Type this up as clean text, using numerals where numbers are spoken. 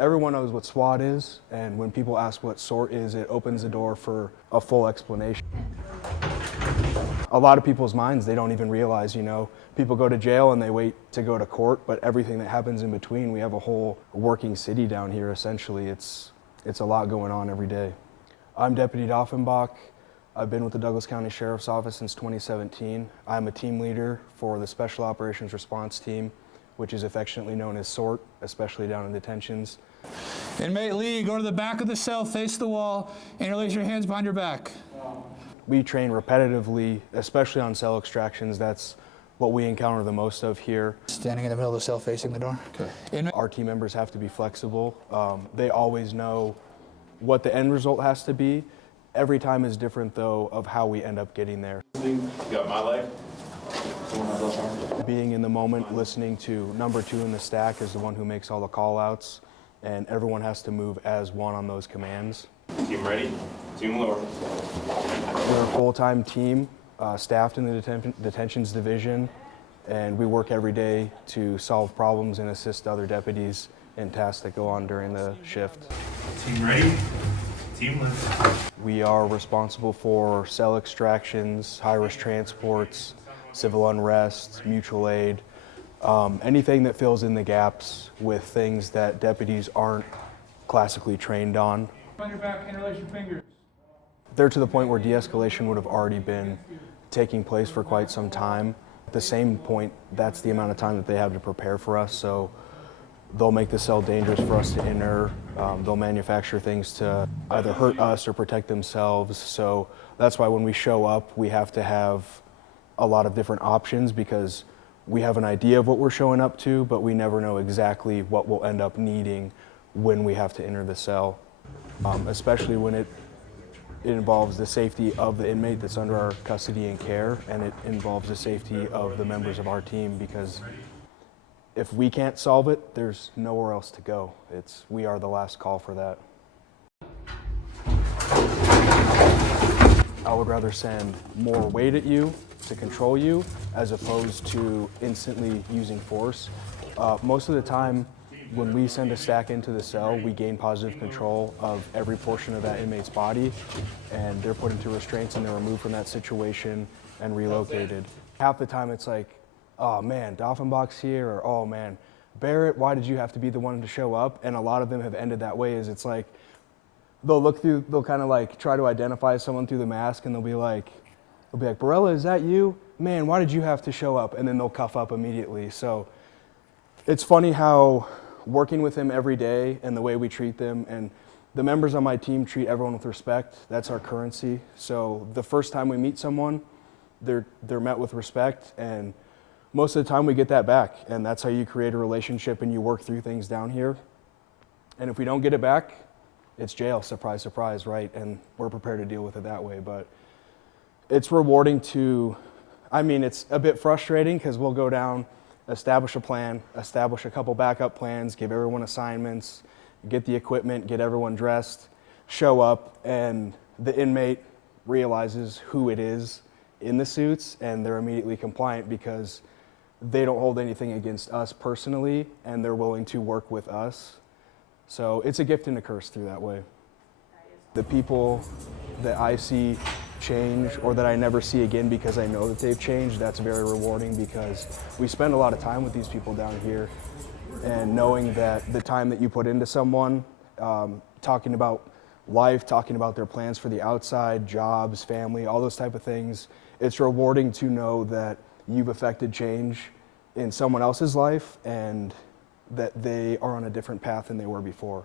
Everyone knows what SWAT is, and when people ask what SORT is, it opens the door for a full explanation. A lot of people's minds, they don't even realize, people go to jail and they wait to go to court, but everything that happens in between, we have a whole working city down here, essentially. It's a lot going on every day. I'm Deputy Doffenbach. I've been with the Douglas County Sheriff's Office since 2017. I'm a team leader for the Special Operations Response Team, which is affectionately known as SORT, especially down in detentions. Inmate Lee, go to the back of the cell, face the wall, interlace your hands behind your back. We train repetitively, especially on cell extractions. That's what we encounter the most of here. Standing in the middle of the cell facing the door. Okay. Our team members have to be flexible. They always know what the end result has to be. Every time is different, though, of how we end up getting there. You got my leg? Being in the moment, listening to number 2 in the stack is the one who makes all the call-outs, and everyone has to move as one on those commands. Team ready? Team lower. We're a full-time team, staffed in the detentions division, and we work every day to solve problems and assist other deputies in tasks that go on during the shift. Team ready? Team left. We are responsible for cell extractions, high-risk transports, civil unrest, mutual aid, anything that fills in the gaps with things that deputies aren't classically trained on. On your back, interlace your fingers. They're to the point where de-escalation would have already been taking place for quite some time. At the same point, that's the amount of time that they have to prepare for us, so they'll make the cell dangerous for us to enter. They'll manufacture things to either hurt us or protect themselves, so that's why when we show up, we have to have a lot of different options because we have an idea of what we're showing up to, but we never know exactly what we'll end up needing when we have to enter the cell, especially when it involves the safety of the inmate that's under our custody and care, and it involves the safety of the members of our team, because if we can't solve it, there's nowhere else to go. We are the last call for that. I would rather send more weight at you to control you as opposed to instantly using force. Most of the time, when we send a stack into the cell, we gain positive control of every portion of that inmate's body, and they're put into restraints and they're removed from that situation and relocated. Half the time it's like, oh man, Doffenbach's here, or oh man, Barrett, why did you have to be the one to show up? And a lot of them have ended that way, is it's like, they'll kind of like try to identify someone through the mask, and they'll be like, Barella, is that you? Man, why did you have to show up? And then they'll cuff up immediately. So it's funny how working with them every day and the way we treat them, and the members on my team treat everyone with respect. That's our currency. So the first time we meet someone, they're met with respect, and most of the time we get that back, and that's how you create a relationship and you work through things down here. And if we don't get it back, it's jail, surprise, surprise, right? And we're prepared to deal with it that way. But it's rewarding it's a bit frustrating because we'll go down, establish a plan, establish a couple backup plans, give everyone assignments, get the equipment, get everyone dressed, show up, and the inmate realizes who it is in the suits, and they're immediately compliant because they don't hold anything against us personally, and they're willing to work with us. So it's a gift and a curse through that way. The people that I see change, or that I never see again because I know that they've changed, that's very rewarding, because we spend a lot of time with these people down here, and knowing that the time that you put into someone, talking about life, talking about their plans for the outside, jobs, family, all those type of things, it's rewarding to know that you've affected change in someone else's life and that they are on a different path than they were before.